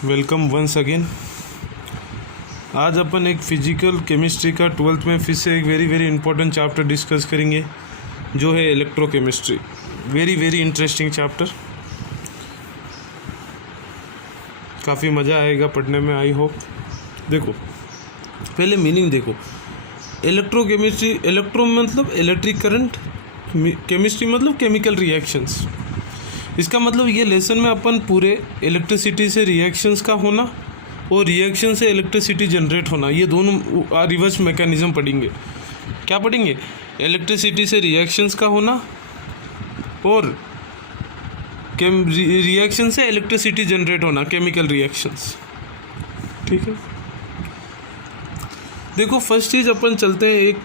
Welcome once again. आज अपन एक physical chemistry का 12th में फिर से एक very very important chapter discuss करेंगे, जो है electrochemistry. Very very interesting chapter, काफ़ी मज़ा आएगा पढ़ने में, आई होप। देखो पहले मीनिंग देखो, इलेक्ट्रोकेमिस्ट्री, इलेक्ट्रो मतलब इलेक्ट्रिक करंट, केमिस्ट्री मतलब केमिकल रिएक्शंस। इसका मतलब ये लेसन में अपन पूरे इलेक्ट्रिसिटी से रिएक्शंस का होना और रिएक्शन से इलेक्ट्रिसिटी जनरेट होना, ये दोनों रिवर्स मैकेनिज्म पढ़ेंगे। क्या पढ़ेंगे? इलेक्ट्रिसिटी से रिएक्शंस का होना और रिएक्शन से इलेक्ट्रिसिटी जनरेट होना, केमिकल रिएक्शंस। ठीक है, देखो फर्स्ट चीज़ अपन चलते हैं एक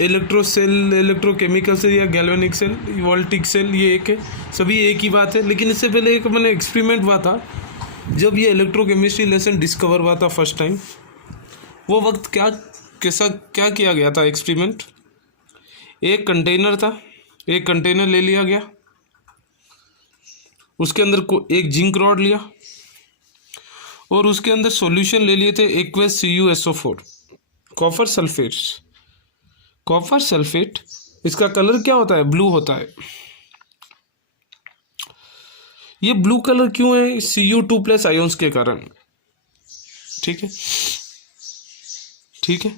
इलेक्ट्रो सेल, इलेक्ट्रोकेमिकल सेल या गैल्वेनिक सेल, वोल्टिक सेल, ये एक है, सभी एक ही बात है। लेकिन इससे पहले एक मैंने एक्सपेरिमेंट हुआ था जब ये इलेक्ट्रोकेमिस्ट्री लेसन डिस्कवर हुआ था फर्स्ट टाइम। वो वक्त क्या किया गया था एक्सपेरिमेंट, एक कंटेनर था, एक कंटेनर ले लिया गया, उसके अंदर एक जिंक रॉड लिया और उसके अंदर सॉल्यूशन ले लिए थे aqueous CuSO4, copper sulphates. Copper sulphate, इसका कलर क्या होता है? ब्लू होता है। ये ब्लू कलर क्यों है? Cu2+ आयोन्स के कारण। ठीक है, ठीक है।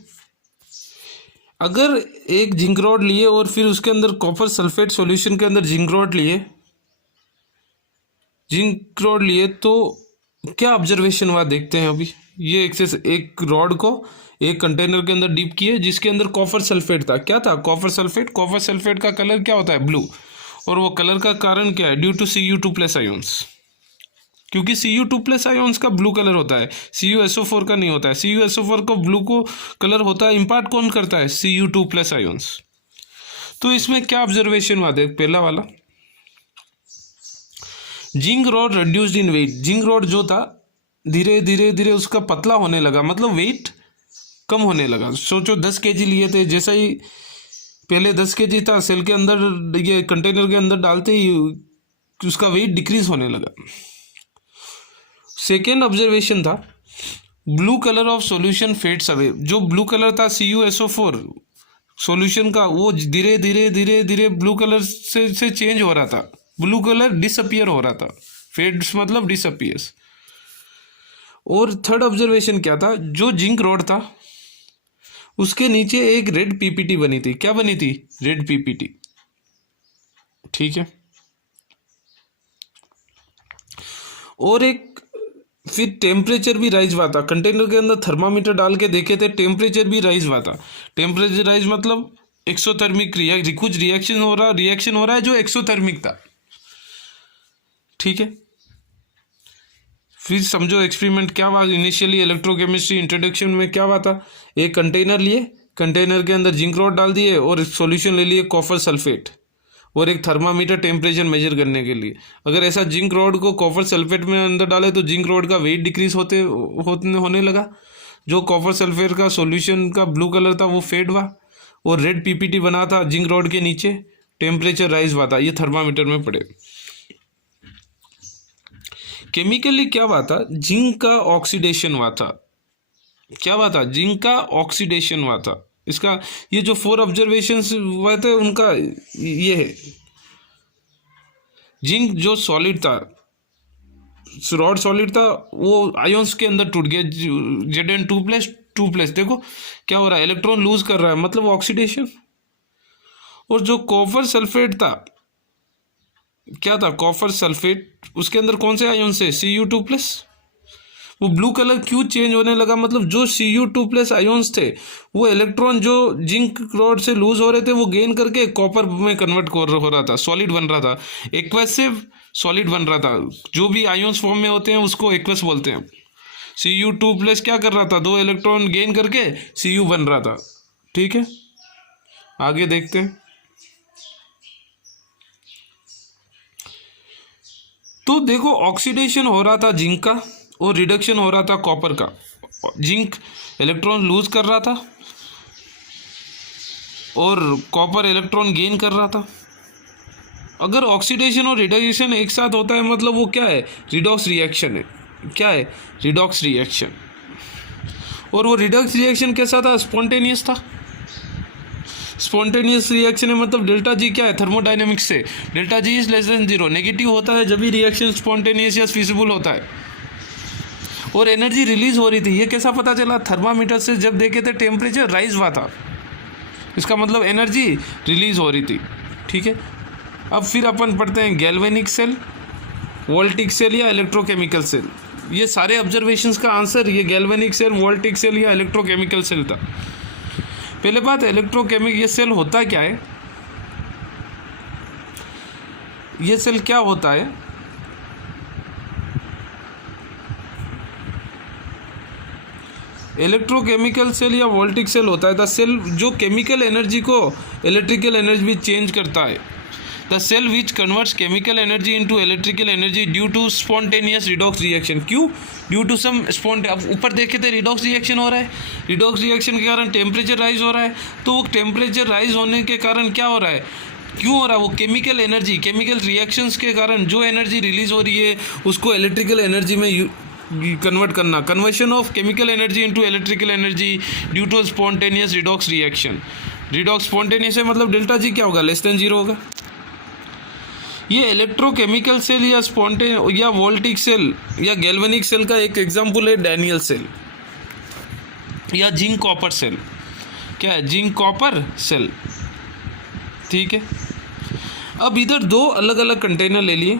अगर एक जिंक रॉड लिए और फिर उसके अंदर कॉपर सल्फेट सॉल्यूशन के अंदर जिंक रॉड लिए तो क्या ऑब्जर्वेशन हुआ देखते हैं अभी। ये एक रॉड को एक कंटेनर के अंदर डीप किए जिसके अंदर कॉपर सल्फेट था। क्या था? Copper sulphate. कॉपर सल्फेट का कलर क्या होता है? ब्लू। और वो कलर का कारण क्या है? ड्यू टू Cu2+ आयोन्स, क्योंकि Cu2+ आयोन्स का ब्लू कलर होता है, CuSO4 का नहीं होता है। CuSO4 को ब्लू को कलर होता है, इम्पार्ट कौन करता है? Cu2+ ions. तो इसमें क्या ऑब्जर्वेशन हुआ देख, पहला वाला, zinc rod reduced in weight. Zinc rod जो था धीरे धीरे धीरे उसका पतला होने लगा, मतलब वेट कम होने लगा। सोचो 10 kg लिए थे, जैसा ही पहले 10 kg था, सेल के अंदर, ये कंटेनर के अंदर डालते ही उसका वेट डिक्रीज होने लगा। सेकेंड ऑब्जर्वेशन था, blue colour of solution fades away. जो ब्लू कलर था CuSO4 सॉल्यूशन का, वो धीरे धीरे धीरे धीरे ब्लू कलर से चेंज हो रहा था, ब्लू कलर डिसअपियर हो रहा था। फेड्स मतलब डिसअपियर्स। और थर्ड ऑब्जर्वेशन क्या था, जो जिंक रॉड था उसके नीचे एक रेड PPT बनी थी। क्या बनी थी? Red PPT। ठीक है, और एक फिर टेम्परेचर भी राइज हुआ था। कंटेनर के अंदर थर्मामीटर डाल के देखे थे, टेम्परेचर भी राइज हुआ था। टेम्परेचर राइज मतलब एक्सोथर्मिक कुछ रिएक्शन हो रहा है जो एक्सोथर्मिक था। ठीक है, फिर समझो एक्सपेरिमेंट क्या हुआ। इनिशियली इलेक्ट्रोकेमिस्ट्री इंट्रोडक्शन में क्या हुआ था, एक कंटेनर लिए, कंटेनर के अंदर जिंक रॉड डाल दिए और सॉल्यूशन ले लिए कॉपर सल्फेट और एक थर्मामीटर टेम्परेचर मेजर करने के लिए। अगर ऐसा जिंक रॉड को कॉपर सल्फेट में अंदर डाले तो जिंक रॉड का वेट डिक्रीज होने लगा। जो कॉपर सल्फेट का सॉल्यूशन का ब्लू कलर था वो फेड हुआ और रेड PPT बना था जिंक रॉड के नीचे, टेम्परेचर राइज हुआ था। ये थर्मामीटर में पड़े। केमिकली क्या हुआ था? जिंक का ऑक्सीडेशन हुआ था। क्या हुआ था? जिंक का ऑक्सीडेशन हुआ था। इसका ये जो 4 ऑब्जर्वेशंस हुए थे उनका ये है, जिंक जो सॉलिड था, रॉड सॉलिड था, वो आयोन्स के अंदर टूट गया, Zn2+2+। देखो क्या हो रहा है, इलेक्ट्रॉन लूज कर रहा है, मतलब ऑक्सीडेशन। और जो कॉपर सल्फेट था, क्या था? कॉपर सल्फेट, उसके अंदर कौन से आयोन से? Cu2+। वो ब्लू कलर क्यों चेंज होने लगा? मतलब जो Cu2+ आयोन्स थे वो इलेक्ट्रॉन जो जिंक रॉड से लूज हो रहे थे वो गेन करके कॉपर में कन्वर्ट हो रहा था, सॉलिड बन रहा था, एक्वसिव सॉलिड बन रहा था। जो भी आयोन्स फॉर्म में होते हैं उसको एक्वस बोलते हैं। Cu2+ क्या कर रहा था? 2 इलेक्ट्रॉन गेन करके Cu बन रहा था। ठीक है, आगे देखते हैं। तो देखो ऑक्सीडेशन हो रहा था जिंक का और रिडक्शन हो रहा था कॉपर का। जिंक इलेक्ट्रॉन लूज कर रहा था और कॉपर इलेक्ट्रॉन गेन कर रहा था। अगर ऑक्सीडेशन और रिडक्शन एक साथ होता है मतलब वो क्या है? रिडॉक्स रिएक्शन है। क्या है, रिडॉक्स रिएक्शन। और वो रिडॉक्स रिएक्शन कैसा था, स्पॉन्टेनियस था। स्पॉन्टेनियस रिएक्शन है मतलब डेल्टा जी क्या है, थर्मोडाइनमिक्स से delta G is less than 0, negative होता है जब भी रिएक्शन स्पॉन्टेनियस या फिजिबल होता है। और एनर्जी रिलीज हो रही थी, ये कैसा पता चला, थर्मामीटर से जब देखे थे टेम्परेचर राइज हुआ था, इसका मतलब एनर्जी रिलीज हो रही थी। ठीक है, अब फिर अपन पढ़ते हैं गैल्वेनिक सेल, वोल्टिक सेल या इलेक्ट्रोकेमिकल सेल। ये सारे ऑब्जर्वेशंस का आंसर ये गैल्वेनिक सेल, वोल्टिक सेल या इलेक्ट्रोकेमिकल सेल था। पहले बात, इलेक्ट्रोकेमिक ये सेल होता क्या है, ये सेल क्या होता है, इलेक्ट्रोकेमिकल सेल या वोल्टिक सेल होता है द सेल जो केमिकल एनर्जी को इलेक्ट्रिकल एनर्जी में चेंज करता है। The cell which converts chemical energy into electrical energy due to spontaneous redox reaction. क्यों, ड्यू टू सम अब ऊपर देखे थे रिडॉक्स रिएक्शन हो रहा है, रिडॉक्स रिएक्शन के कारण टेम्परेचर राइज हो रहा है, तो वो टेम्परेचर राइज होने के कारण क्या हो रहा है, क्यों हो रहा है, वो केमिकल एनर्जी, केमिकल रिएक्शंस के कारण जो एनर्जी रिलीज हो रही है उसको इलेक्ट्रिकल एनर्जी में कन्वर्ट करना, conversion of chemical energy into electrical energy due to spontaneous redox reaction. Redox spontaneous है मतलब डेल्टा जी क्या होगा, लेस देन 0 होगा। ये इलेक्ट्रोकेमिकल सेल या या वोल्टिक सेल या गैल्वेनिक सेल का एक एग्जांपल है डैनियल सेल या जिंक कॉपर सेल। क्या है, जिंक कॉपर सेल। ठीक है, अब इधर दो अलग अलग कंटेनर ले लिए,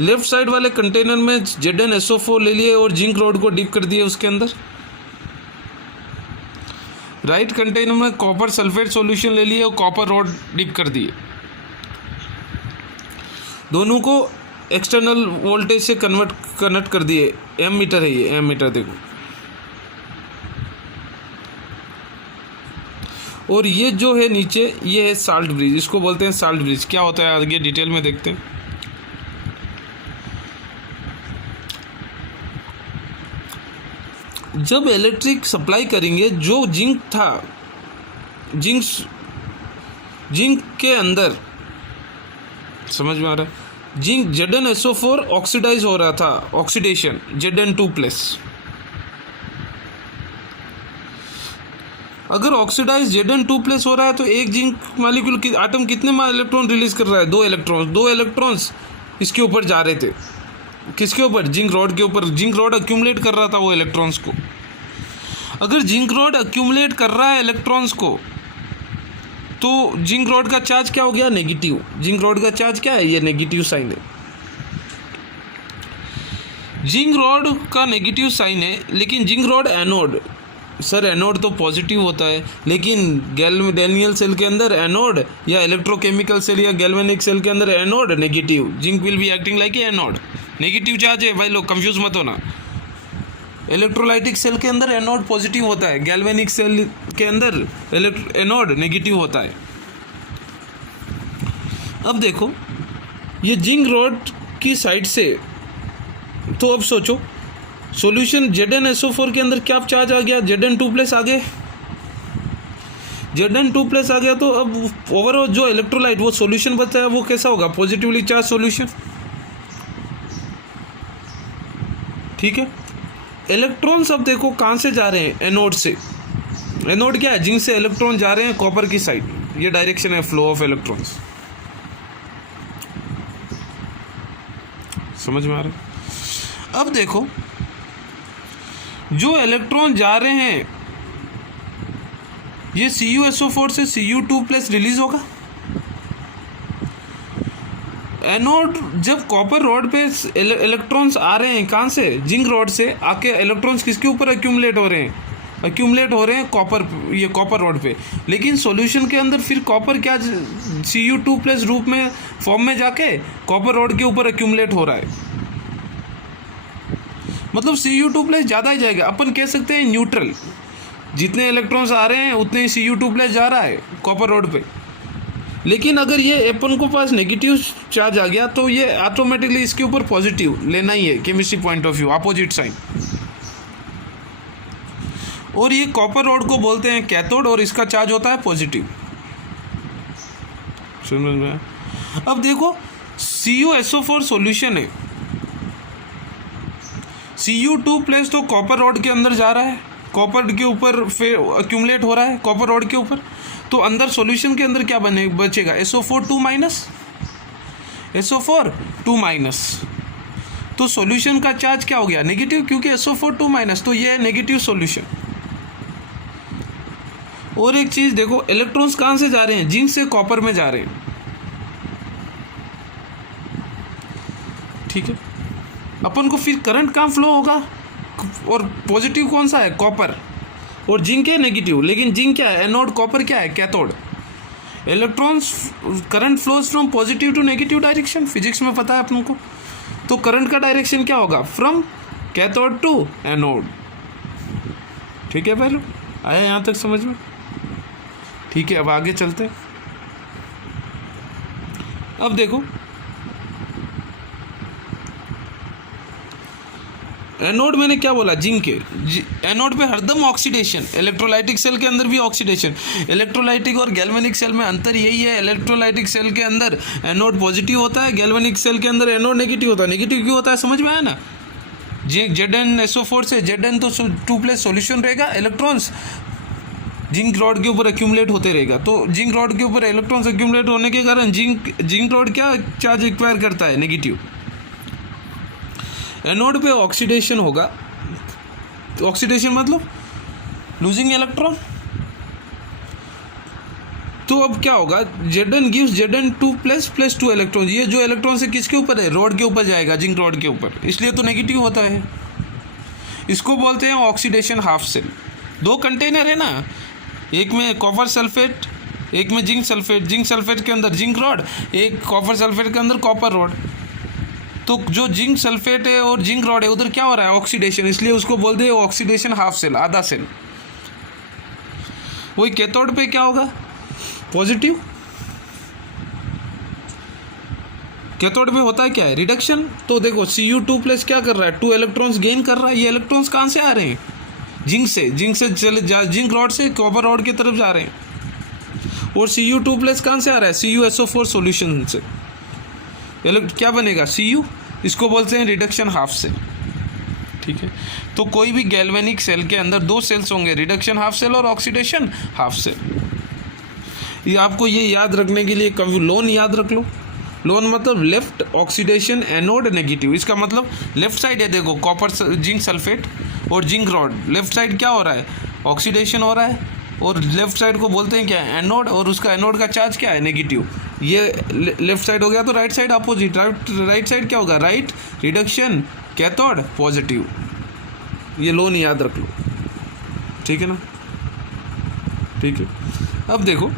लेफ्ट साइड वाले कंटेनर में ZnSO4 ले लिए और जिंक रॉड को डिप कर दिए उसके अंदर। राइट कंटेनर में कॉपर सल्फेट सॉल्यूशन ले लिए और कॉपर रॉड डिप कर दिए। दोनों को एक्सटर्नल वोल्टेज से कनेक्ट कर दिए। एम मीटर है ये, एम मीटर देखो। और ये जो है नीचे, ये है साल्ट ब्रिज, इसको बोलते हैं साल्ट ब्रिज। क्या होता है आगे डिटेल में देखते हैं। जब इलेक्ट्रिक सप्लाई करेंगे, जो जिंक था, जिंक के अंदर, समझ में आ रहा है, जिंक ZnSO4 ऑक्सीडाइज हो रहा था, ऑक्सीडेशन Zn2+। अगर ऑक्सीडाइज Zn2+ हो रहा है तो एक जिंक मॉलिक्यूल की आटम कितने इलेक्ट्रॉन रिलीज कर रहा है, 2 इलेक्ट्रॉन। 2 इलेक्ट्रॉन्स इसके ऊपर जा रहे थे, किसके ऊपर, जिंक रॉड के ऊपर। जिंक रॉड अक्यूमुलेट कर रहा था वो इलेक्ट्रॉन्स को। अगर जिंक रॉड अक्यूमुलेट कर रहा है इलेक्ट्रॉन्स को, तो जिंक रॉड का चार्ज क्या हो गया, नेगेटिव। जिंक रॉड का चार्ज क्या है, ये नेगेटिव साइन है। जिंक रॉड का नेगेटिव साइन है, लेकिन zinc rod anode, sir anode तो पॉजिटिव होता है, लेकिन डैनियल सेल के अंदर एनोड या इलेक्ट्रोकेमिकल सेल या गैल्वेनिक सेल के अंदर anode negative. Zinc will be acting like a anode, negative charge है भाई, लोग कंफ्यूज मत होना। इलेक्ट्रोलाइटिक सेल के अंदर एनोड पॉजिटिव होता है, गैल्वेनिक सेल के अंदर एनोड नेगेटिव होता है। अब देखो ये जिंक रॉड की साइड से, तो अब सोचो सॉल्यूशन ZnSO4 के अंदर क्या चार्ज आ गया, Zn2+ आ गए। Zn2+ आ गया, तो अब ओवरऑल जो इलेक्ट्रोलाइट वो सॉल्यूशन बचा है वो कैसा होगा, पॉजिटिवली चार्ज सॉल्यूशन। ठीक है, इलेक्ट्रॉन्स अब देखो कहाँ से जा रहे हैं, एनोड से। एनोड क्या है, जिंक से इलेक्ट्रॉन जा रहे हैं कॉपर की साइड, ये डायरेक्शन है फ्लो ऑफ इलेक्ट्रॉन्स। समझ में आ रहा है। अब देखो जो इलेक्ट्रॉन जा रहे हैं, ये CuSO4 से Cu2+ रिलीज होगा। एनोड जब कॉपर रॉड पे इलेक्ट्रॉन्स आ रहे हैं, कहाँ से, जिंक रॉड से आके इलेक्ट्रॉन्स किसके ऊपर अक्यूमुलेट हो रहे हैं, अक्यूमुलेट हो रहे हैं कॉपर, ये कॉपर रॉड पे। लेकिन सॉल्यूशन के अंदर फिर कॉपर क्या Cu2+ रूप में फॉर्म में जाके कॉपर रॉड के ऊपर अक्यूमुलेट हो रहा है, मतलब Cu2+ ज़्यादा ही जाएगा। अपन कह सकते हैं न्यूट्रल, जितने इलेक्ट्रॉन्स आ रहे हैं उतने ही Cu2+ जा रहा है कॉपर रॉड पे। लेकिन अगर ये अपन को पास नेगेटिव चार्ज आ गया तो ये ऑटोमेटिकली इसके ऊपर पॉजिटिव लेना ही है, chemistry point of view, opposite sign. और ये कॉपर रॉड को बोलते हैं कैथोड और इसका चार्ज होता है पॉजिटिव। समझ में? अब देखो CuSO4 सॉल्यूशन है, Cu2+ तो कॉपर रॉड के अंदर जा रहा है, कॉपर के ऊपर फिर एक्यूमुलेट हो रहा है कॉपर रॉड के ऊपर, तो अंदर सॉल्यूशन के अंदर क्या बचेगा, SO4 2 माइनस। तो सॉल्यूशन का चार्ज क्या हो गया, नेगेटिव, क्योंकि SO4 2-, तो ये है नेगेटिव सॉल्यूशन। और एक चीज देखो, इलेक्ट्रॉन्स कहाँ से जा रहे हैं, जिंक से कॉपर में जा रहे हैं, ठीक है। अपन को फिर करंट कहाँ फ्लो होगा, और पॉजिटिव कौन सा है, कॉपर, और जिंक है नेगेटिव, लेकिन जिंक क्या है, एनोड, कॉपर क्या है, cathode. Electrons current flows from positive to negative direction, physics में पता है अपन को। तो करंट का डायरेक्शन क्या होगा, फ्रॉम कैथोड टू एनोड, ठीक है। पहले आया यहाँ तक समझ में, ठीक है। अब आगे चलते हैं। अब देखो, एनोड मैंने क्या बोला, जिंक के एनोड पे हरदम ऑक्सीडेशन, इलेक्ट्रोलाइटिक सेल के अंदर भी ऑक्सीडेशन। इलेक्ट्रोलाइटिक और गैल्वेनिक सेल में अंतर यही है, इलेक्ट्रोलाइटिक सेल के अंदर एनोड पॉजिटिव होता है, गैल्वेनिक सेल के अंदर एनोड नेगेटिव होता है। नेगेटिव क्यों होता है, समझ में आया ना। Zn SO4 से Zn तो 2+ सॉल्यूशन रहेगा, इलेक्ट्रॉन्स जिंक रॉड के ऊपर एक्यूमुलेट होते रहेगा। तो जिंक रॉड के ऊपर इलेक्ट्रॉन्स एक्यूमुलेट होने के कारण जिंक रॉड क्या चार्ज रिक्वायर करता है, नेगेटिव। एनोड पे ऑक्सीडेशन होगा, तो ऑक्सीडेशन मतलब लूजिंग इलेक्ट्रॉन। तो अब क्या होगा, Zn गिव्स Zn2+ + 2 इलेक्ट्रॉन। ये जो इलेक्ट्रॉन से किसके ऊपर है, रॉड के ऊपर जाएगा, जिंक रॉड के ऊपर, इसलिए तो नेगेटिव होता है। इसको बोलते हैं ऑक्सीडेशन हाफ सेल। दो कंटेनर है ना, एक में कॉपर सल्फेट, एक में जिंक सल्फेट। जिंक सल्फेट के अंदर जिंक रॉड, एक कॉपर सल्फेट के अंदर कॉपर रॉड। तो जो जिंक सल्फेट है और जिंक रॉड है, उधर क्या हो रहा है, ऑक्सीडेशन, इसलिए उसको बोलते हैं ऑक्सीडेशन हाफ सेल, आधा सेल। वही कैथोड पे क्या होगा, पॉजिटिव। कैथोड में होता है क्या है, रिडक्शन। तो देखो Cu2+ क्या कर रहा है, 2 इलेक्ट्रॉन्स गेन कर रहा है। ये इलेक्ट्रॉन्स कहाँ से आ रहे हैं, जिंक से जिंक रॉड से कॉपर रॉड की तरफ जा रहे हैं। और Cu2+ कहाँ से आ रहा है, CuSO4 सॉल्यूशन से। क्या बनेगा, Cu, इसको बोलते हैं रिडक्शन हाफ सेल, ठीक है। तो कोई भी गैल्वेनिक सेल के अंदर 2 सेल्स होंगे, रिडक्शन हाफ सेल और ऑक्सीडेशन हाफ सेल। ये आपको ये याद रखने के लिए कभी लोन याद रख लो। लोन मतलब लेफ्ट ऑक्सीडेशन, एनोड नेगेटिव। इसका मतलब लेफ्ट साइड है, देखो कॉपर जिंक सल्फेट और जिंक रॉड, लेफ्ट साइड क्या हो रहा है, ऑक्सीडेशन हो रहा है, और लेफ्ट साइड को बोलते हैं क्या है, एनोड, और उसका एनोड का चार्ज क्या है, नेगेटिव। ये लेफ्ट साइड हो गया, तो right side opposite, right side क्या होगा, राइट रिडक्शन, कैथोड पॉजिटिव। ये लोन याद रख लो, ठीक है ना, ठीक है। अब देखो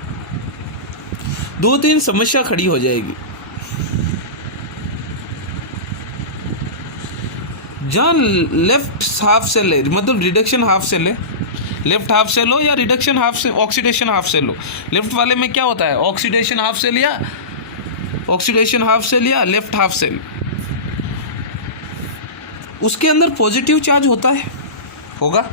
2-3 समस्या खड़ी हो जाएगी। जहाँ लेफ्ट हाफ सेल है, मतलब रिडक्शन हाफ सेल है, लेफ्ट हाफ सेल हो या reduction half cell, oxidation half cell हो, लेफ्ट वाले में क्या होता है, ऑक्सीडेशन हाफ सेल या लेफ्ट हाफ सेल, उसके अंदर पॉजिटिव चार्ज होता है, होगा।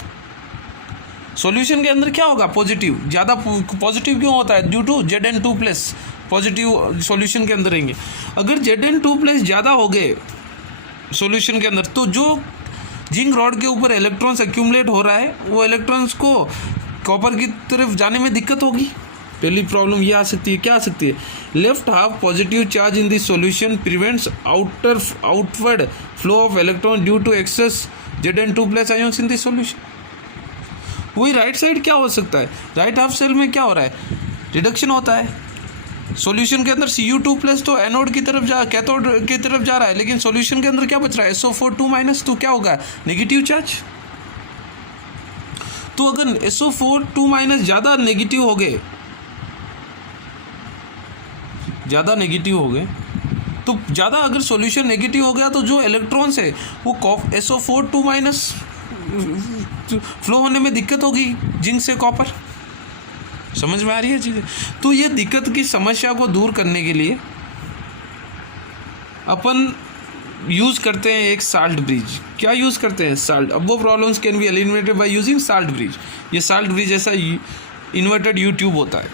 सॉल्यूशन के अंदर क्या होगा, पॉजिटिव, ज़्यादा पॉजिटिव क्यों होता है, due to Zn2+ positive solution के अंदर रहेंगे। अगर Zn2+ ज़्यादा हो गए सॉल्यूशन के अंदर, तो जो जिंक रॉड के ऊपर इलेक्ट्रॉन्स एक्यूमुलेट हो रहा है, वो इलेक्ट्रॉन्स को कॉपर की तरफ जाने में दिक्कत होगी। पहली प्रॉब्लम ये आ सकती है, क्या आ सकती है, left half positive charge in this solution prevents outward flow of electron due to excess Zn2+ ions in this solution. वही राइट साइड क्या हो सकता है, राइट हाफ सेल में क्या हो रहा है, रिडक्शन होता है। सॉल्यूशन के अंदर Cu2+ तो एनोड की तरफ कैथोड की तरफ जा रहा है, लेकिन सॉल्यूशन के अंदर क्या बच रहा है, SO4 2-, तो क्या होगा, नेगेटिव चार्ज। तो अगर SO4 2- ज़्यादा नेगेटिव हो गए, तो ज़्यादा अगर सॉल्यूशन नेगेटिव हो गया, तो जो इलेक्ट्रॉन्स है वो SO4 2- फ्लो होने में दिक्कत होगी जिंक से कॉपर। समझ में आ रही है चीज़ें। तो ये दिक्कत की समस्या को दूर करने के लिए अपन यूज़ करते हैं एक साल्ट ब्रिज। क्या यूज़ करते हैं, साल्ट। अब वो problems can be eliminated by using salt bridge. ये साल्ट ब्रिज ऐसा इन्वर्टेड यू ट्यूब होता है,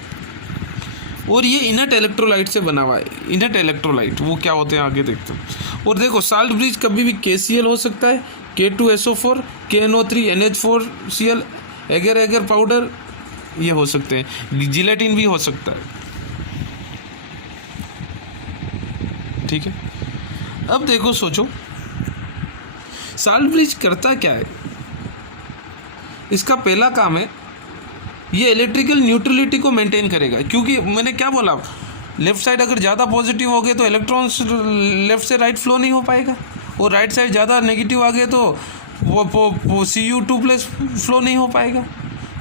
और ये इनर्ट इलेक्ट्रोलाइट से बना हुआ है। इनर्ट इलेक्ट्रोलाइट वो क्या होते हैं आगे देखते हैं। और देखो साल्ट ब्रिज कभी भी KCl हो सकता है, K2SO4, KNO3, NH4Cl, eager eager powder ये हो सकते हैं, जिलेटिन भी हो सकता है। ठीक है, अब देखो सोचो साल्ट ब्रिज करता क्या है। इसका पहला काम है ये इलेक्ट्रिकल न्यूट्रलिटी को मेंटेन करेगा, क्योंकि मैंने क्या बोला, लेफ्ट साइड अगर ज़्यादा पॉजिटिव हो गए तो इलेक्ट्रॉन्स लेफ्ट से राइट फ्लो नहीं हो पाएगा, और राइट साइड ज़्यादा नेगेटिव आ गए तो वो Cu2+ फ्लो नहीं हो पाएगा।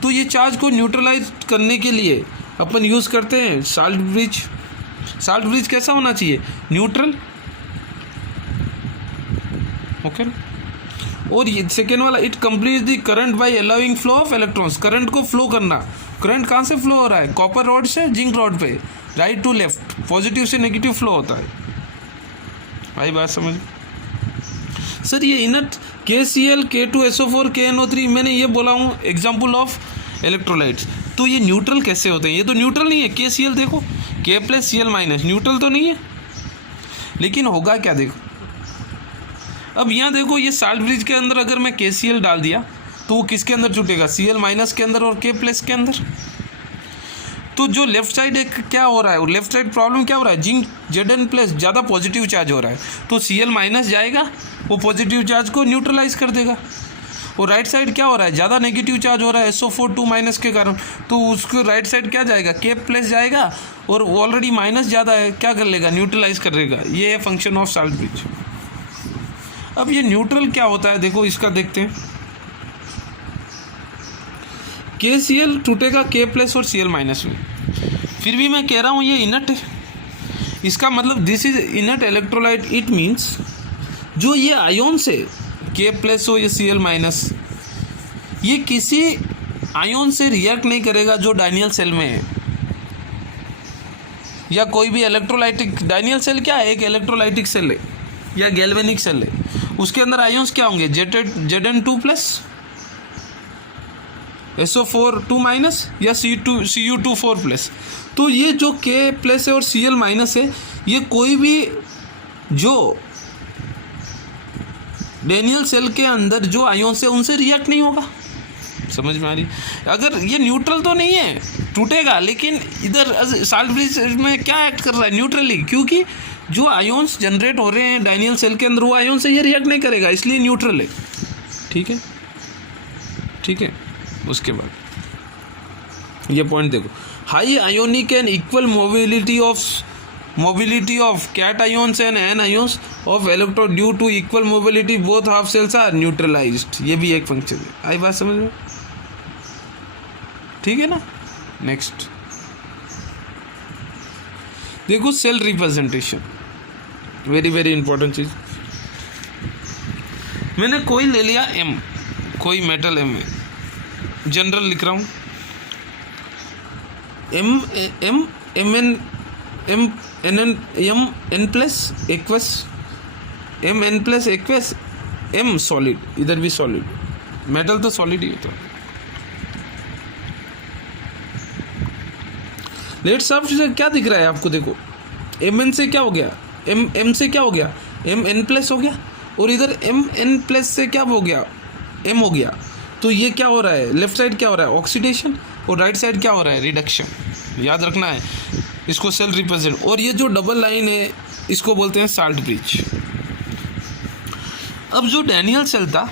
तो ये चार्ज को न्यूट्रलाइज करने के लिए अपन यूज़ करते हैं साल्ट ब्रिज। साल्ट ब्रिज कैसा होना चाहिए, न्यूट्रल, ओके। और ये सेकेंड वाला, it complete the current by allowing flow of electrons. Current को फ्लो करना, करंट कहाँ से फ्लो हो रहा है, कॉपर रॉड से जिंक रॉड पे, राइट टू लेफ्ट, पॉजिटिव से नेगेटिव फ्लो होता है। भाई बात समझ सर। ये इनट KCl, K2SO4, KNO3 मैंने ये बोला हूँ एग्जाम्पल ऑफ इलेक्ट्रोलाइट्स। तो ये न्यूट्रल कैसे होते हैं, ये तो न्यूट्रल नहीं है। KCl देखो, K+Cl- न्यूट्रल तो नहीं है, लेकिन होगा क्या देखो। अब यहाँ देखो ये साल्ट ब्रिज के अंदर अगर मैं KCl डाल दिया तो वो किसके अंदर छूटेगा, Cl- के अंदर और K+ के अंदर। तो जो लेफ्ट साइड क्या हो रहा है, लेफ्ट साइड प्रॉब्लम क्या हो रहा है, जिंक Zn+ ज़्यादा पॉजिटिव चार्ज हो रहा है, तो Cl- जाएगा, वो पॉजिटिव चार्ज को न्यूट्रलाइज कर देगा। और राइट साइड क्या हो रहा है, ज़्यादा नेगेटिव चार्ज हो रहा है SO4 के कारण, तो उसको राइट साइड क्या जाएगा, K+ जाएगा, और ऑलरेडी माइनस ज़्यादा है, क्या कर लेगा, न्यूट्रलाइज कर देगा। ये है फंक्शन ऑफ साल्ट ब्रिज। अब ये न्यूट्रल क्या होता है, देखो इसका देखते हैं। KCl टूटेगा K+ और Cl- में, फिर भी मैं कह रहा हूँ ये इनट है। इसका मतलब this is इनट electrolyte. It means जो ये आयोन से K+ हो या Cl-, ये किसी आयोन से रिएक्ट नहीं करेगा जो डायनियल सेल में है, या कोई भी इलेक्ट्रोलाइटिक। डायनियल सेल क्या है, एक इलेक्ट्रोलाइटिक सेल है या गैल्वेनिक सेल है। उसके अंदर आयोन्स क्या होंगे, Zn2+, SO4 या Cu2 तो ये जो K+ है और Cl- है, ये कोई भी जो डैनियल सेल के अंदर जो आयोन्स है उनसे रिएक्ट नहीं होगा। समझ में आ रही। अगर ये न्यूट्रल तो नहीं है, टूटेगा, लेकिन इधर साल्ट ब्रिज में क्या एक्ट कर रहा है, न्यूट्रली, क्योंकि जो आयोन्स जनरेट हो रहे हैं डैनियल सेल के अंदर वो आयोन से ये रिएक्ट नहीं करेगा, इसलिए न्यूट्रल है। ठीक है, ठीक है। उसके बाद ये पॉइंट देखो, high ionic and equal mobility of cations and anions of electron due to equal mobility both half cells are neutralized। ये भी एक फंक्शन है। आई बात समझ में, ठीक है ना। नेक्स्ट देखो cell representation, very very important चीज। मैंने कोई ले लिया M, कोई मेटल M है, जनरल लिख रहा हूँ Mn+aqueous, M सॉलिड, इधर भी सॉलिड, मेटल तो सॉलिड ही होता है। लेट साफ्ट से क्या दिख रहा है आपको, देखो Mn से क्या हो गया, M से क्या हो गया, Mn+ हो गया, और इधर Mn+ से क्या हो गया, M हो गया। तो ये क्या हो रहा है, लेफ्ट साइड क्या हो रहा है, ऑक्सीडेशन, और राइट साइड क्या हो रहा है, रिडक्शन। याद रखना है इसको, सेल रिप्रेजेंट। और ये जो डबल लाइन है इसको बोलते हैं साल्ट ब्रिज। अब जो डैनियल सेल था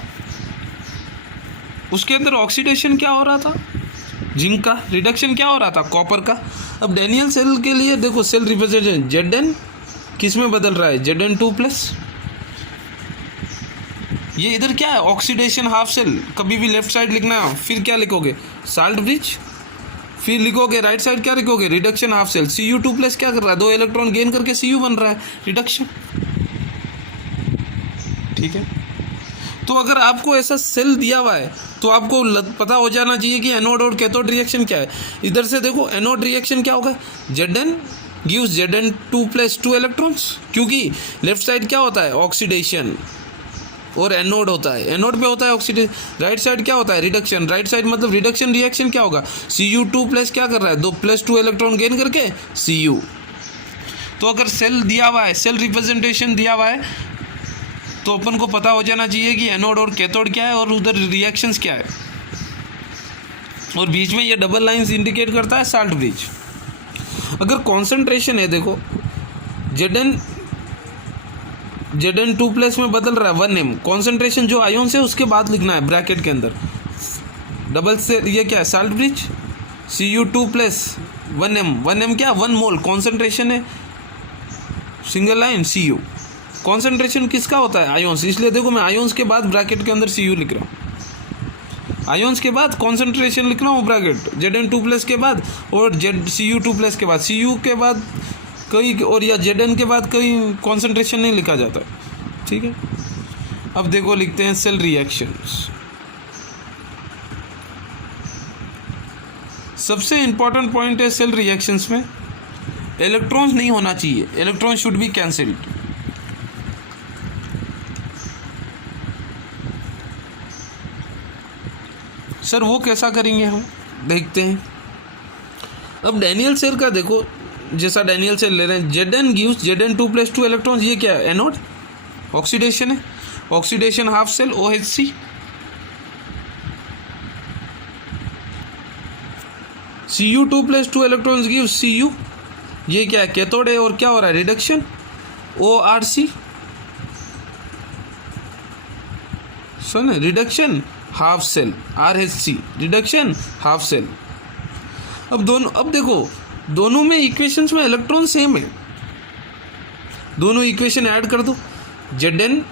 उसके अंदर ऑक्सीडेशन क्या हो रहा था, जिंक का, रिडक्शन क्या हो रहा था, कॉपर का। अब डैनियल सेल के लिए देखो सेल रिप्रेजेंटेशन, Zn किस में बदल रहा है, Zn2+। ये इधर क्या है, ऑक्सीडेशन हाफ सेल, कभी भी लेफ्ट साइड लिखना, फिर क्या लिखोगे, साल्ट ब्रिज, फिर लिखोगे राइट साइड क्या लिखोगे, रिडक्शन हाफ सेल। Cu2+ क्या कर रहा है, 2 इलेक्ट्रॉन गेन करके Cu बन रहा है, रिडक्शन। ठीक है, तो अगर आपको ऐसा सेल दिया हुआ है तो आपको पता हो जाना चाहिए कि एनोड और कैथोड रिएक्शन क्या है। इधर से देखो एनोड रिएक्शन क्या होगा, Zn गिव्स Zn2+ 2 इलेक्ट्रॉन्स, क्योंकि लेफ्ट साइड क्या होता है, ऑक्सीडेशन, और एनोड होता है, एनोड पे होता है ऑक्सीडेशन। राइट साइड क्या होता है, रिडक्शन। राइट साइड मतलब रिडक्शन रिएक्शन क्या होगा, Cu2+ क्या कर रहा है, 2+2 इलेक्ट्रॉन गेन करके Cu। तो अगर सेल दिया हुआ है, सेल रिप्रेजेंटेशन दिया हुआ है तो अपन को पता हो जाना चाहिए कि एनोड और कैथोड क्या है और उधर रिएक्शंस क्या है, और बीच में ये डबल लाइंस इंडिकेट करता है साल्ट ब्रिज। अगर कॉन्सेंट्रेशन है, देखो Zn 2+ में बदल रहा है 1m, कॉन्सेंट्रेशन जो आयोन्स है उसके बाद लिखना है ब्रैकेट के अंदर डबल से, ये क्या है साल्ट ब्रिज, Cu2+ 1m क्या 1 मोल कॉन्सेंट्रेशन है, सिंगल लाइन Cu। कॉन्सेंट्रेशन किसका होता है, आयोन्स, इसलिए देखो मैं आयोन्स के बाद ब्रैकेट के अंदर Cu लिख रहा हूँ, आयोन्स के बाद कॉन्सेंट्रेशन लिख रहा हूँ ब्रैकेट Zn 2+ के बाद और Cu2+ के बाद, Cu के बाद कई और या Zn के बाद कई कॉन्सेंट्रेशन नहीं लिखा जाता, ठीक है। अब देखो लिखते हैं सेल रिएक्शंस। सबसे इंपॉर्टेंट पॉइंट है सेल रिएक्शंस में इलेक्ट्रॉन्स नहीं होना चाहिए, electron should B cancelled. Sir वो कैसा करेंगे हम, देखते हैं। अब डैनियल सेल का देखो, जैसा डैनियल सेल ले रहे हैं, Zn गिव्स Zn 2+2 इलेक्ट्रॉन्स, ये क्या है एनोड, ऑक्सीडेशन है, oxidation half cell OHC, Cu2+2 electrons gives Cu, ये क्या है कैथोड है, और क्या हो रहा है रिडक्शन ORC, सुन reduction half cell RHC, reduction half cell. अब देखो दोनों में इक्वेशंस में इलेक्ट्रॉन सेम है, दोनों इक्वेशन ऐड कर दो, Zn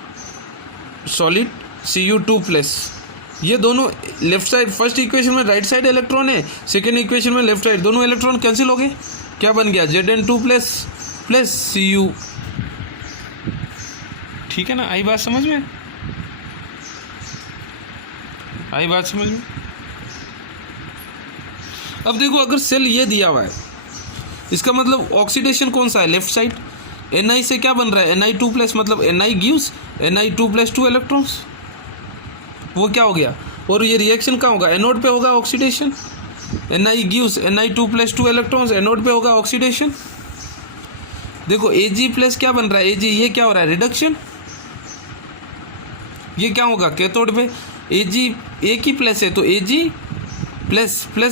सॉलिड Cu2+, ये दोनों लेफ्ट साइड, फर्स्ट इक्वेशन में राइट साइड इलेक्ट्रॉन है, सेकेंड इक्वेशन में लेफ्ट साइड, दोनों इलेक्ट्रॉन कैंसिल हो गए, क्या बन गया Zn 2+ Cu, ठीक है ना। आई बात समझ में, आई बात समझ में। अब देखो अगर सेल ये दिया हुआ है, इसका मतलब ऑक्सीडेशन कौन सा है, लेफ्ट साइड, Ni से क्या बन रहा है Ni2+, मतलब Ni गिव्स Ni2+2 इलेक्ट्रॉन्स, वो क्या हो गया, और ये रिएक्शन कहाँ होगा, एनोड पे होगा oxidation, Ni gives Ni2+2 electrons, anode पे होगा ऑक्सीडेशन। देखो Ag+ क्या बन रहा है, Ag ये क्या हो रहा है रिडक्शन, ये क्या होगा कैथोड पे, Ag एक ही प्लस है तो Ag+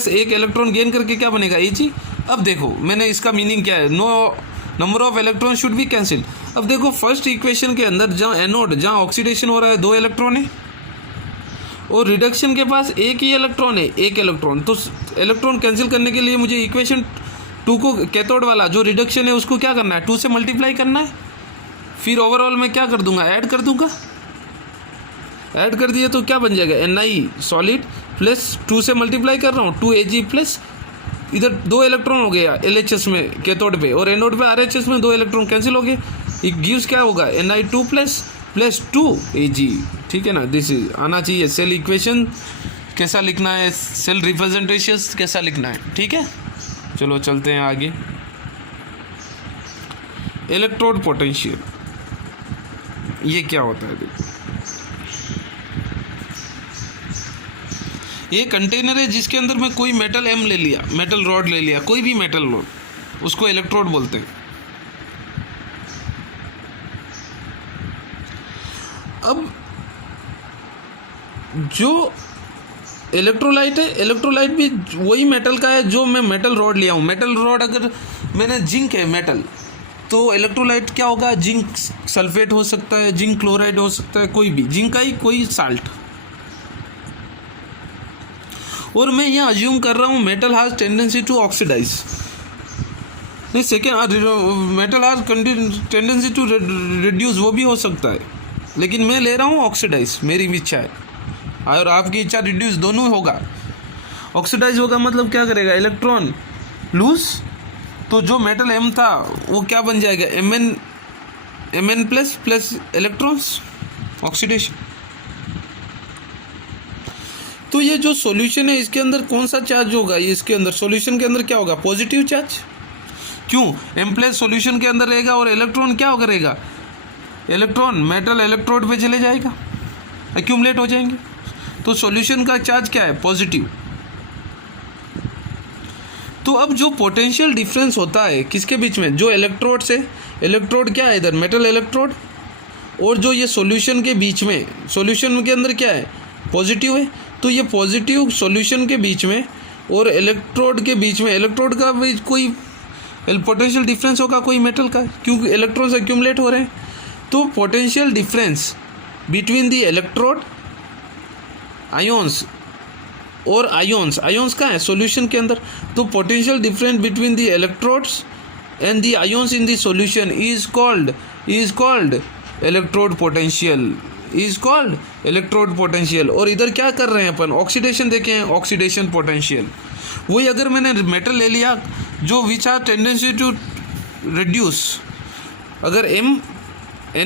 एक इलेक्ट्रॉन गेन करके क्या बनेगा Ag। अब देखो मैंने इसका मीनिंग क्या है, no number of electron should be cancel. अब देखो फर्स्ट इक्वेशन के अंदर जहाँ एनोड, जहाँ ऑक्सीडेशन हो रहा है 2 इलेक्ट्रॉन है, और रिडक्शन के पास एक ही इलेक्ट्रॉन है, 1 इलेक्ट्रॉन, तो इलेक्ट्रॉन कैंसिल करने के लिए मुझे इक्वेशन 2 को, कैथोड वाला जो रिडक्शन है उसको क्या करना है 2 से मल्टीप्लाई करना है, फिर ओवरऑल में क्या कर दूंगा ऐड कर दूंगा, ऐड कर दिया तो क्या बन जाएगा Ni सॉलिड प्लस 2 से मल्टीप्लाई कर रहा हूँ 2Ag+, इधर 2 इलेक्ट्रॉन हो गया LHS में कैथोड पे, और एनोड पे RHS में 2 इलेक्ट्रॉन कैंसिल हो गए, ये गिव्स क्या होगा Ni2+ 2Ag, ठीक है ना। दिस इज आना चाहिए सेल इक्वेशन कैसा लिखना है, सेल रिप्रेजेंटेशन कैसा लिखना है, ठीक है। चलो चलते हैं आगे। इलेक्ट्रोड पोटेंशियल, ये क्या होता है, देखो ये कंटेनर है जिसके अंदर मैं कोई मेटल M ले लिया, मेटल रॉड ले लिया, कोई भी मेटल रॉड, उसको इलेक्ट्रोड बोलते हैं। अब जो इलेक्ट्रोलाइट है, इलेक्ट्रोलाइट भी वही मेटल का है जो मैं मेटल रॉड लिया हूँ। मेटल रॉड अगर मैंने जिंक है मेटल, तो इलेक्ट्रोलाइट क्या होगा, जिंक सल्फेट हो सकता है, जिंक क्लोराइड हो सकता है, कोई भी जिंक का ही कोई साल्ट। और मैं यहाँ अज्यूम कर रहा हूँ metal has tendency to oxidise, नहीं second metal has tendency to reduce, वो भी हो सकता है, लेकिन मैं ले रहा हूँ ऑक्सीडाइज, मेरी भी इच्छा है और आपकी इच्छा, रिड्यूस दोनों होगा। ऑक्सीडाइज होगा मतलब क्या करेगा, इलेक्ट्रॉन लूज, तो जो मेटल M था वो क्या बन जाएगा Mn+ इलेक्ट्रॉन्स ऑक्सीडेशन। तो ये जो सॉल्यूशन है इसके अंदर कौन सा चार्ज होगा, ये इसके अंदर सॉल्यूशन के अंदर क्या होगा, पॉजिटिव चार्ज, क्यों M+ सॉल्यूशन के अंदर रहेगा और इलेक्ट्रॉन क्या करेगा, इलेक्ट्रॉन मेटल इलेक्ट्रोड पे चले जाएगा, एक्यूमुलेट हो जाएंगे, तो सॉल्यूशन का चार्ज क्या है पॉजिटिव। तो अब जो पोटेंशियल डिफरेंस होता है किसके बीच में, जो इलेक्ट्रोड से, इलेक्ट्रोड क्या है इधर मेटल इलेक्ट्रोड, और जो ये सॉल्यूशन के बीच में, सॉल्यूशन के अंदर क्या है, पॉजिटिव है, तो ये पॉजिटिव सॉल्यूशन के बीच में और इलेक्ट्रोड के बीच में, इलेक्ट्रोड का भी कोई पोटेंशियल डिफरेंस होगा कोई मेटल का, क्योंकि इलेक्ट्रॉन्स एक्यूमुलेट हो रहे हैं। तो potential difference between the electrode ions और आयोन्स का है सॉल्यूशन के अंदर, तो potential difference between the electrodes and the ions in the solution is called electrode potential. और इधर क्या कर रहे हैं अपन, ऑक्सीडेशन देखे हैं, ऑक्सीडेशन पोटेंशियल। वही अगर मैंने मेटल ले लिया जो which are tendency to reduce, अगर n++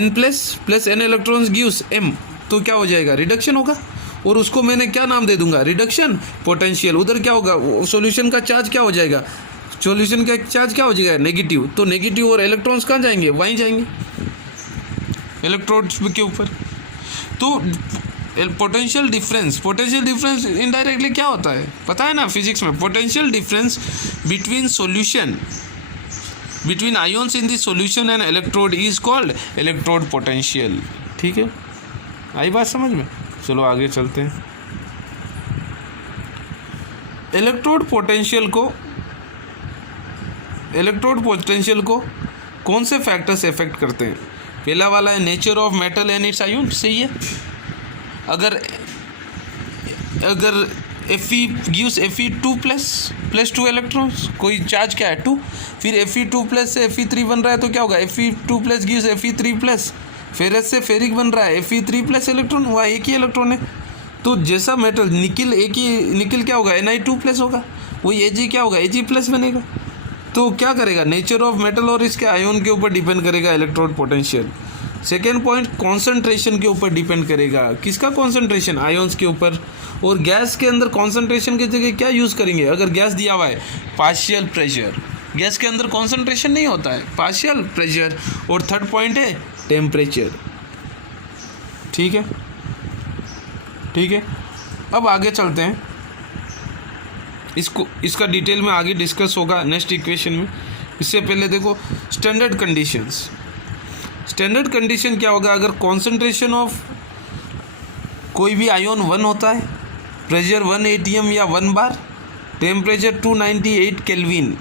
n electrons gives m, तो क्या हो जाएगा, रिडक्शन होगा, और उसको मैंने क्या नाम दे दूंगा, रिडक्शन पोटेंशियल। उधर क्या होगा, सॉल्यूशन का चार्ज क्या हो जाएगा, सॉल्यूशन का चार्ज क्या हो जाएगा, नेगेटिव, तो नेगेटिव और इलेक्ट्रॉन्स कहाँ जाएंगे, वहीं जाएंगे इलेक्ट्रोड्स के ऊपर। तो पोटेंशियल डिफरेंस इनडायरेक्टली क्या होता है पता है ना फिजिक्स में, potential difference between ions in the solution and electrode is called electrode potential. ठीक है, आई बात समझ में। चलो आगे चलते हैं। इलेक्ट्रोड पोटेंशियल को कौन से फैक्टर्स इफेक्ट करते हैं, पहला वाला है nature of metal and it's ion, सही है। अगर Fe gives Fe2+ 2 इलेक्ट्रॉन्स, कोई चार्ज क्या है 2, फिर Fe2+ से Fe3 बन रहा है, तो क्या होगा, Fe2+ gives Fe3+, फेरस से फेरिक बन रहा है, Fe3+ इलेक्ट्रॉन, वहाँ एक ही इलेक्ट्रॉन है। तो जैसा मेटल निकिल क्या होगा, Ni2+ होगा, वही Ag क्या होगा, Ag+ बनेगा। तो क्या करेगा, नेचर ऑफ मेटल और इसके आयोन के ऊपर डिपेंड करेगा electrode potential. Second point, concentration के ऊपर डिपेंड करेगा, किसका कॉन्सेंट्रेशन, आयोन्स के ऊपर। और गैस के अंदर कॉन्सेंट्रेशन की जगह क्या यूज़ करेंगे, अगर गैस दिया हुआ है पार्शियल प्रेशर, गैस के अंदर कॉन्सेंट्रेशन नहीं होता है, पार्शियल प्रेशर। और थर्ड पॉइंट है टेम्परेचर। ठीक है, अब आगे चलते हैं, इसका डिटेल में आगे डिस्कस होगा नेक्स्ट इक्वेशन में। इससे पहले देखो स्टैंडर्ड कंडीशन क्या होगा, अगर कॉन्सेंट्रेशन ऑफ कोई भी आयोन 1 होता है, प्रेशर 1 atm या 1 बार, टेम्परेचर 298 केल्विन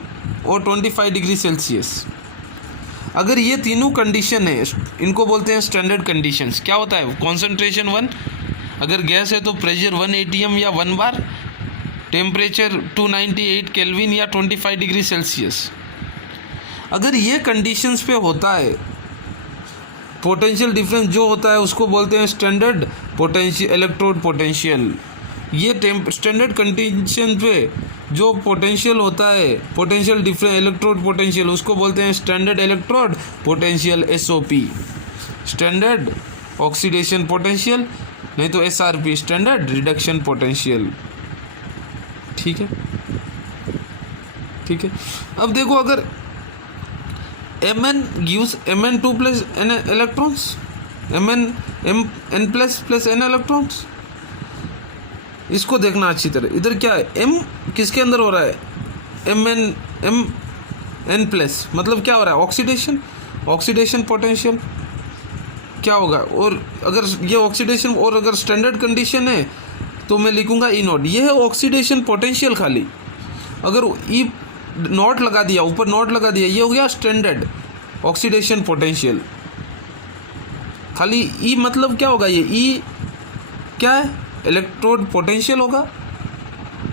और 25 डिग्री सेल्सियस, अगर ये तीनों कंडीशन है, इनको बोलते हैं स्टैंडर्ड कंडीशंस। क्या होता है, कॉन्सेंट्रेशन 1, अगर गैस है तो प्रेशर 1 atm या 1 बार, टेम्परेचर 298 केल्विन या 25 डिग्री सेल्सियस। अगर ये कंडीशंस पे होता है, पोटेंशियल डिफरेंस जो होता है उसको बोलते हैं स्टैंडर्ड इलेक्ट्रोड पोटेंशियल। ये स्टैंडर्ड कंडीशन पे जो पोटेंशियल होता है, पोटेंशियल डिफरेंस इलेक्ट्रोड पोटेंशियल, उसको बोलते हैं standard electrode potential, SOP, standard oxidation potential, नहीं तो SRP, स्टैंडर्ड रिडक्शन पोटेंशियल। ठीक है। अब देखो, अगर Mn gives Mn2+ n electrons, n++ n electrons, इसको देखना अच्छी तरह। इधर क्या है, M किसके अंदर हो रहा है, Mn+, मतलब क्या हो रहा है, ऑक्सीडेशन पोटेंशियल क्या होगा। और अगर ये ऑक्सीडेशन और अगर स्टैंडर्ड कंडीशन है तो मैं लिखूंगा E0, ये है ऑक्सीडेशन पोटेंशियल खाली। अगर E0 लगा दिया, ऊपर नोट लगा दिया, ये हो गया स्टैंडर्ड ऑक्सीडेशन पोटेंशियल। खाली E मतलब क्या होगा, ये E क्या है, इलेक्ट्रोड पोटेंशियल होगा,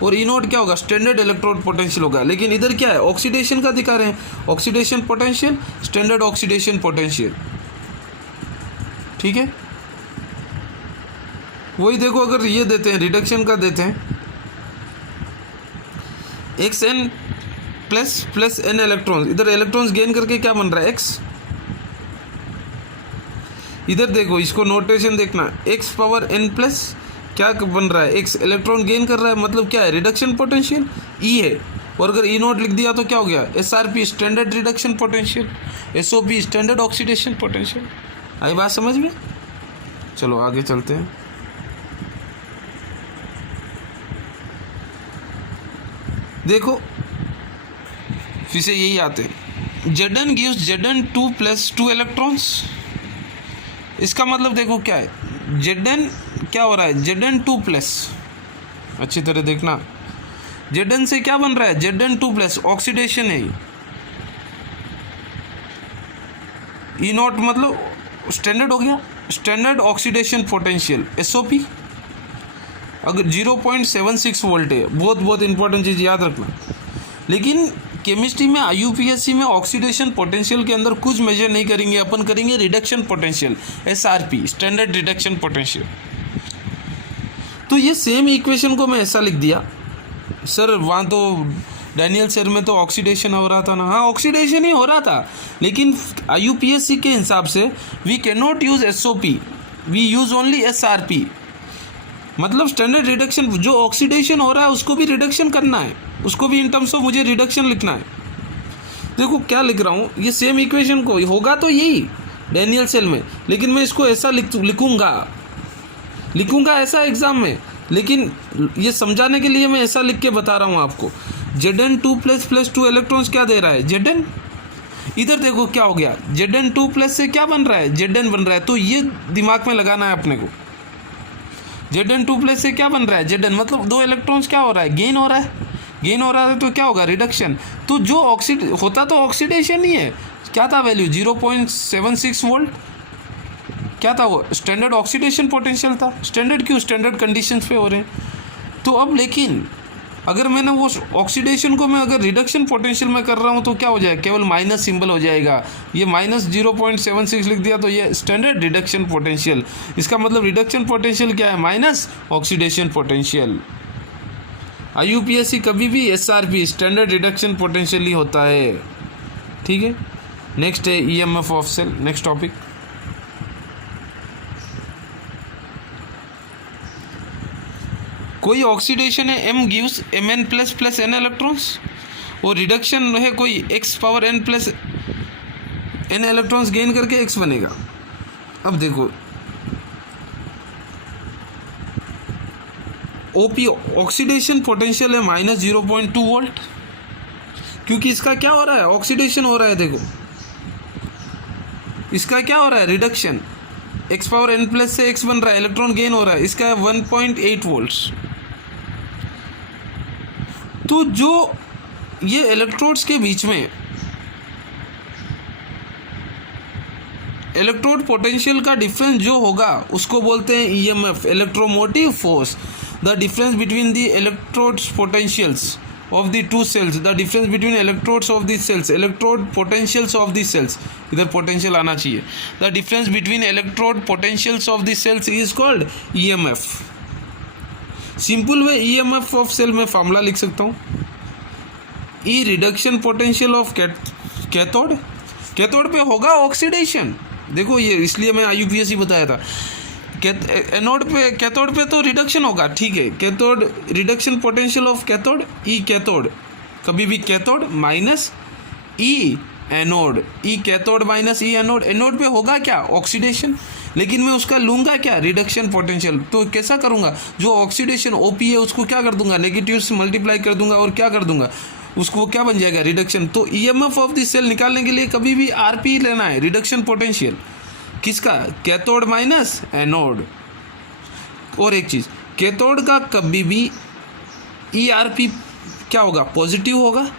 और E0 क्या होगा, स्टैंडर्ड इलेक्ट्रोड पोटेंशियल होगा। लेकिन इधर क्या है, ऑक्सीडेशन का दिखा रहे हैं, oxidation potential, standard oxidation potential. ठीक है, वही देखो, अगर ये देते हैं, रिडक्शन का देते हैं, Xn++ n इलेक्ट्रॉन्स, इधर इलेक्ट्रॉन्स गेन करके क्या बन रहा है, X। इधर देखो, इसको नोटेशन देखना, X⁻n+ क्या बन रहा है, X, इलेक्ट्रॉन गेन कर रहा है, मतलब क्या है, रिडक्शन पोटेंशियल E है। और अगर E0 लिख दिया तो क्या हो गया, SRP, standard reduction potential, SOP, standard oxidation potential. आई बात समझ में। चलो आगे चलते हैं। देखो फिर से यही आते हैं, Zn gives Zn2+2 electrons, इसका मतलब देखो क्या है, Zn क्या हो रहा है, Zn2+, अच्छी तरह देखना, Zn से क्या बन रहा है, Zn2+, ऑक्सीडेशन है ई नॉट, मतलब स्टैंडर्ड हो गया, स्टैंडर्ड ऑक्सीडेशन पोटेंशियल SOP अगर 0.76 वोल्ट है, बहुत बहुत इंपॉर्टेंट चीज़ याद रखना। लेकिन केमिस्ट्री में IUPAC में ऑक्सीडेशन पोटेंशियल के अंदर कुछ मेजर नहीं करेंगे, अपन करेंगे reduction potential, SRP, standard reduction potential. तो ये सेम इक्वेशन को मैं ऐसा लिख दिया, सर वहाँ तो डैनियल सर में तो ऑक्सीडेशन हो रहा था ना, हाँ ऑक्सीडेशन ही हो रहा था, लेकिन IUPAC के हिसाब से we can not use SOP, we use only SRP, मतलब स्टैंडर्ड रिडक्शन। जो ऑक्सीडेशन हो रहा है उसको भी रिडक्शन करना है, उसको भी इन टर्म्स ऑफ मुझे रिडक्शन लिखना है। देखो क्या लिख रहा हूँ, ये सेम इक्वेशन को होगा तो यही डैनियल सेल में, लेकिन मैं इसको ऐसा लिखूंगा ऐसा एग्जाम में, लेकिन ये समझाने के लिए मैं ऐसा लिख के बता रहा हूँ आपको। Zn2+ 2 इलेक्ट्रॉन्स क्या दे रहा है, Zn। इधर देखो क्या हो गया, Zn2+ से क्या बन रहा है, Zn बन रहा है, तो ये दिमाग में लगाना है अपने को। Zn2+ से क्या बन रहा है, Zn, मतलब 2 इलेक्ट्रॉन्स क्या हो रहा है, गेन हो रहा है, तो क्या होगा, रिडक्शन। तो जो होता तो ऑक्सीडेशन ही है, क्या था वैल्यू 0.76 वोल्ट, क्या था वो, स्टैंडर्ड ऑक्सीडेशन पोटेंशियल था। स्टैंडर्ड क्यों, स्टैंडर्ड कंडीशंस पे हो रहे हैं। तो अब लेकिन अगर मैंने वो ऑक्सीडेशन को मैं अगर रिडक्शन पोटेंशियल में कर रहा हूँ तो क्या हो जाएगा, केवल माइनस सिंबल हो जाएगा, ये -0.76 लिख दिया तो ये स्टैंडर्ड रिडक्शन पोटेंशियल। इसका मतलब रिडक्शन पोटेंशियल क्या है, माइनस ऑक्सीडेशन पोटेंशियल। IUPAC कभी भी SRP, स्टैंडर्ड रिडक्शन पोटेंशियल ही होता है, ठीक है। नेक्स्ट है EMF of cell, next topic. कोई ऑक्सीडेशन है, M gives Mn++ n electrons, और रिडक्शन है कोई X⁻n+ n इलेक्ट्रॉन्स गेन करके X बनेगा। अब देखो OP ऑक्सीडेशन पोटेंशियल है -0.2 वोल्ट, क्योंकि इसका क्या हो रहा है, ऑक्सीडेशन हो रहा है। देखो इसका क्या हो रहा है, रिडक्शन, X⁻n+ से X बन रहा है, इलेक्ट्रॉन गेन हो रहा है, इसका 1.8 वोल्ट्स। तो जो ये इलेक्ट्रोड्स के बीच में इलेक्ट्रोड पोटेंशियल का डिफरेंस जो होगा उसको बोलते हैं EMF, electromotive force. The difference between the electrodes potentials of the two cells, the difference between electrodes of the cells, electrode potentials of the cells, इधर पोटेंशियल आना चाहिए। The difference between electrode potentials of the cells is called EMF। Simple way EMF of cell में formula लिख सकता हूँ, E reduction potential of cathode, cathode पे होगा oxidation. देखो ये इसलिए मैं IUPAC बताया था, एनोड पे, कैथोड पे तो रिडक्शन होगा, ठीक है। Cathode reduction potential of cathode, E cathode, कभी भी कैथोड माइनस ई एनोड, ई कैथोड माइनस ई एनोड, एनोड पे होगा क्या, ऑक्सीडेशन, लेकिन मैं उसका लूँगा क्या, रिडक्शन पोटेंशियल। तो कैसा करूँगा, जो ऑक्सीडेशन OP है उसको क्या कर दूंगा, नेगेटिव से मल्टीप्लाई कर दूंगा और क्या कर दूंगा, उसको क्या बन जाएगा, रिडक्शन। तो EMF ऑफ द सेल निकालने के लिए कभी भी RP लेना है, रिडक्शन पोटेंशियल किसका, कैथोड माइनस एनोड। और एक चीज़, कैथोड का कभी भी ERP क्या होगा, पॉजिटिव होगा।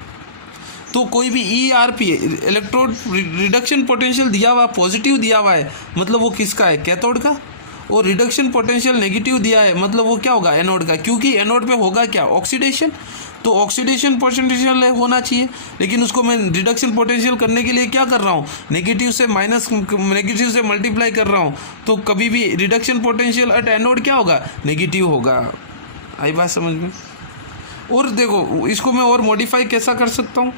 तो कोई भी ERP इलेक्ट्रोड रिडक्शन पोटेंशियल दिया हुआ, पॉजिटिव दिया हुआ है, मतलब वो किसका है, कैथोड का, और रिडक्शन पोटेंशियल नेगेटिव दिया है, मतलब वो क्या होगा, एनोड का, क्योंकि एनोड पे होगा क्या, ऑक्सीडेशन। तो ऑक्सीडेशन पोटेंशियल होना चाहिए, लेकिन उसको मैं रिडक्शन पोटेंशियल करने के लिए क्या कर रहा हूँ, नेगेटिव से मल्टीप्लाई कर रहा हूँ। तो कभी भी रिडक्शन पोटेंशियल एट एनोड क्या होगा, नेगेटिव होगा। आई बात समझ में। और देखो इसको मैं और मॉडिफाई कैसा कर सकता हूँ,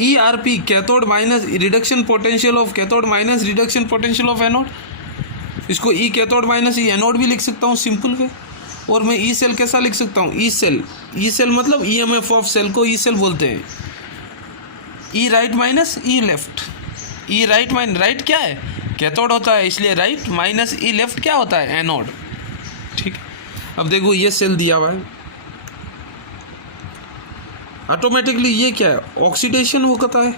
ERP cathode minus reduction potential of cathode minus reduction potential of anode, इसको ई कैथोड माइनस ई एनोड भी लिख सकता हूँ सिंपल वे। और मैं ई सेल कैसा लिख सकता हूँ, ई सेल मतलब EMF ऑफ सेल को ई सेल बोलते हैं, ई राइट माइनस ई लेफ्ट, ई राइट माइनस, राइट क्या है, कैथोड होता है, इसलिए राइट, माइनस ई लेफ्ट क्या होता है, एनोड, ठीक। अब देखो ये सेल दिया हुआ है, ऑटोमेटिकली ये क्या है, ऑक्सीडेशन होता है,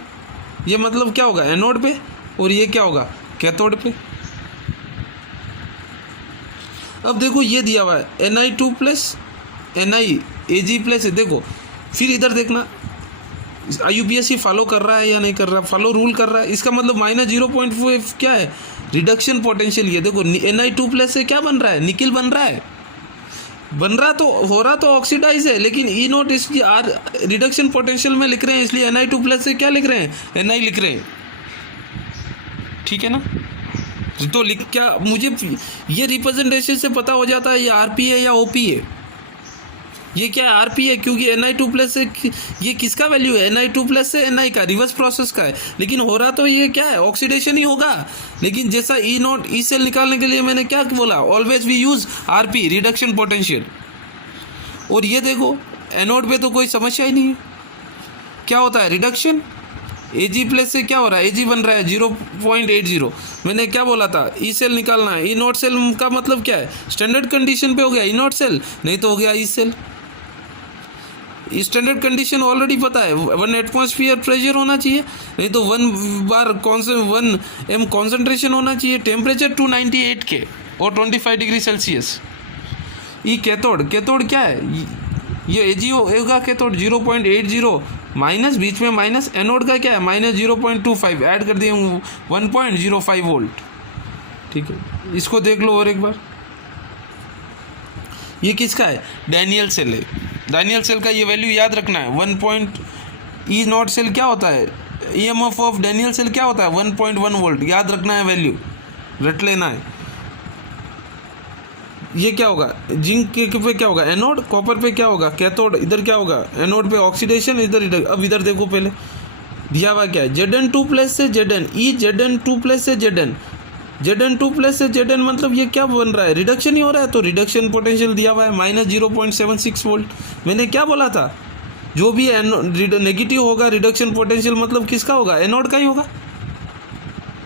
ये मतलब क्या होगा एनोड पे, और ये क्या होगा कैथोड पे। अब देखो ये दिया हुआ है Ni2 प्लस NiAg प्लस है। देखो फिर इधर देखना IUPAC फॉलो कर रहा है या नहीं कर रहा, फॉलो रूल कर रहा है। इसका मतलब -0.5 क्या है रिडक्शन पोटेंशियल। ये देखो Ni2 प्लस से क्या बन रहा है, निकिल बन रहा है, बन रहा तो हो रहा तो ऑक्सीडाइज है, लेकिन ई नोट इसकी आर रिडक्शन पोटेंशियल में लिख रहे हैं, इसलिए Ni2 प्लस से क्या लिख रहे हैं Ni लिख रहे हैं। ठीक है ना। तो लिख क्या मुझे ये रिप्रेजेंटेशन से पता हो जाता है ये आरपी है या ओपी है। ये क्या है आरपी है, क्योंकि Ni2 प्लस से ये किसका वैल्यू है Ni2 प्लस से Ni का रिवर्स प्रोसेस का है, लेकिन हो रहा तो ये क्या है ऑक्सीडेशन ही होगा। लेकिन जैसा ई नोट ई सेल निकालने के लिए मैंने क्या बोला, always we use RP reduction potential. और ये देखो एनोड पे तो कोई समस्या ही नहीं है, क्या होता है रिडक्शन। Ag प्लस से क्या हो रहा है, Ag बन रहा है 0.80। मैंने क्या बोला था ई सेल निकालना है, ई नोट सेल का मतलब क्या है स्टैंडर्ड कंडीशन पे हो गया ई नोट सेल, नहीं तो हो गया E cell. Standard condition already पता है 1 एटमॉस्फेयर प्रेशर होना चाहिए, नहीं तो 1 m कॉन्सेंट्रेशन होना चाहिए, टेम्परेचर 298 के और 25 डिग्री सेल्सियस। ये कैथोड क्या है, ये Ag होगा कैथोड 0.80 माइनस बीच में माइनस, एनोड का क्या है -0.25 ऐड कर दिए 1.05 वोल्ट। ठीक है, इसको देख लो और एक बार। ये किसका है डैनियल सेल है, डैनियल सेल का ये वैल्यू याद रखना है 1. ई नॉट सेल क्या होता है, EMF ऑफ डैनियल सेल क्या होता है 1.1 वोल्ट, याद रखना है वैल्यू, रट लेना है। ये क्या होगा जिंक पे क्या होगा एनोड, कॉपर पे क्या होगा कैथोड, इधर क्या होगा एनोड पे ऑक्सीडेशन, इधर। अब इधर देखो पहले दिया हुआ क्या है Zn2 प्लस से Zn, ई Zn2 प्लस से Zn2 प्लस से Zn मतलब ये क्या बन रहा है रिडक्शन ही हो रहा है, तो रिडक्शन पोटेंशियल दिया हुआ है -0.76 वोल्ट। मैंने क्या बोला था जो भी नेगेटिव होगा रिडक्शन पोटेंशियल मतलब किसका होगा एनोड का ही होगा।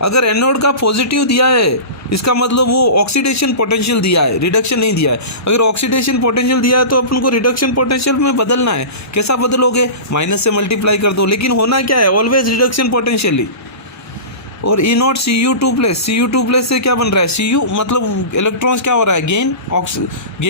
अगर एनोड का पॉजिटिव दिया है इसका मतलब वो ऑक्सीडेशन पोटेंशियल दिया है, रिडक्शन नहीं दिया है। अगर ऑक्सीडेशन पोटेंशियल दिया है तो अपन को रिडक्शन पोटेंशियल में बदलना है। कैसा बदलोगे, माइनस से मल्टीप्लाई कर दो, लेकिन होना क्या है ऑलवेज रिडक्शन पोटेंशियल ही। और ई नॉट Cu2 प्लस से क्या बन रहा है Cu मतलब इलेक्ट्रॉन्स क्या हो रहा है गेन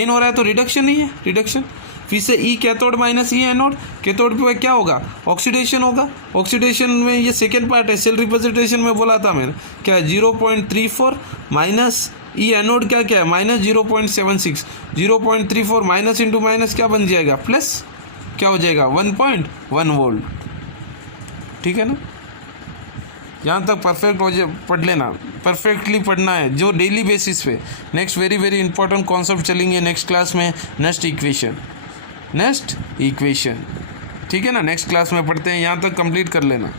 हो रहा है, तो रिडक्शन ही है रिडक्शन। फिर से ई कैथोड माइनस ई एनोड, कैथोड पे क्या होगा ऑक्सीडेशन होगा। ऑक्सीडेशन में ये सेकेंड पार्ट है, सेल रिप्रेजेंटेशन में बोला था मैंने क्या है 0.34 माइनस ई एनोड क्या है -0.76, 0.34 माइनस इंटू माइनस क्या बन जाएगा प्लस, क्या हो जाएगा 1.1 वोल्ट। ठीक है ना, यहाँ तक परफेक्ट हो जाए पढ़ लेना, परफेक्टली पढ़ना है जो डेली बेसिस पे। नेक्स्ट वेरी इंपॉर्टेंट कॉन्सेप्ट चलेंगे नेक्स्ट क्लास में, नेक्स्ट इक्वेशन। ठीक है ना, नेक्स्ट क्लास में पढ़ते हैं, यहाँ तक कंप्लीट कर लेना।